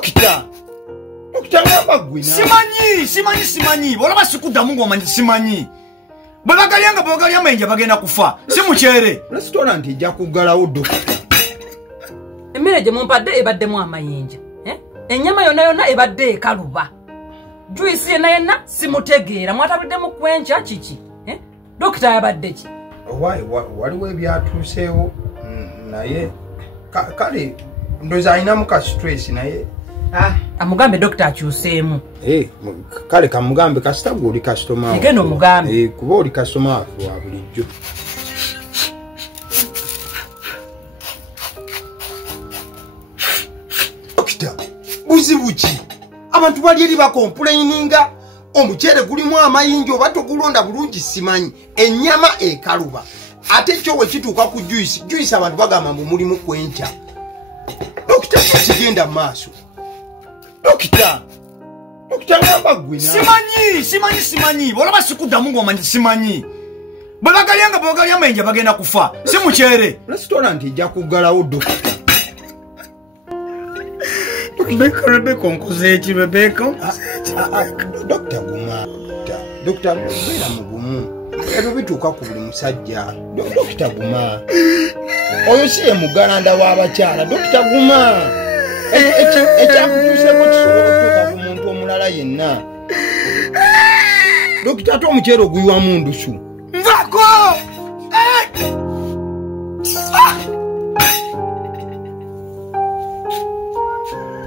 Dokita ngamba gwe simanyi bolaba sikuddamu ng'omanyi simanyi bwe bagalya amayinja bagenda kufa si mukyere restaurant ejja kuggalawo dokita emmere gye mumpadde ebaddemu amayinja ennyama yonna ebadde ekaluba juisi yenna simutegeera mwatabiddemu kwenkya kiki dokita yabadde ki waliwo ebyatuuseewo naye kale ndoza ayinamu ka stress naye amugambe dokita akyuseemu kale kamugambe kasita gwe oli kasitoma egenda omugambe kuba oli kasitoma waffe wa bulijjo dokita buzibu ki abantu bali eri bakompuleininga omuceere gulimu amayinja oba togulonda bulungi simanyi ennyama ekaluba ate ekyo we kituuka ku juisi abantu bagamba mbu mulimu kwenkya dokita kigenda mu maaso dokita ngamba gwe simanyi bolaba sikuddamu ng'omanyi simanyi bwe bagalya amayinja bagenda kufa si mukyere restaurant ejja kuggalawo dokita Rebecca onkoze eki Rebecca dokita guma dokita beera mugumu ebyo bituuka ku buli musajja dokita guma oyo si ye mugalanda w'abakyala dokita guma ekyakutuuseko kisobola okutuuka ku muntu omulala yenna dokita ate omuceere oguyiwamu ndusu